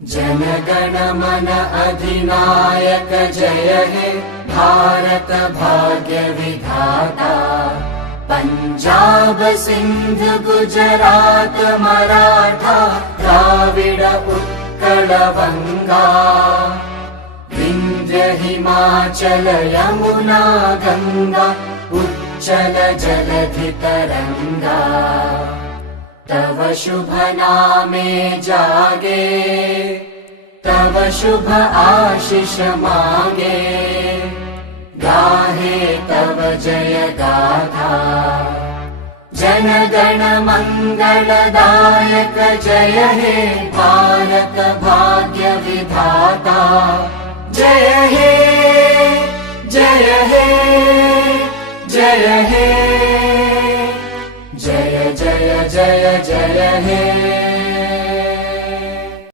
जनगण मन अधिनायक जय हे भारत भाग्य विधाता। पंजाब सिंध गुजरात मराठा द्राविड उत्कल बंगा। विंध्य हिमाचल यमुना गंगा उच्चल जलधि तरंगा। तव शुभ नामे जागे तव शुभ आशीष मांगे। गाहे तव जय गाथा जन गण मंगलदायक जय हे भारत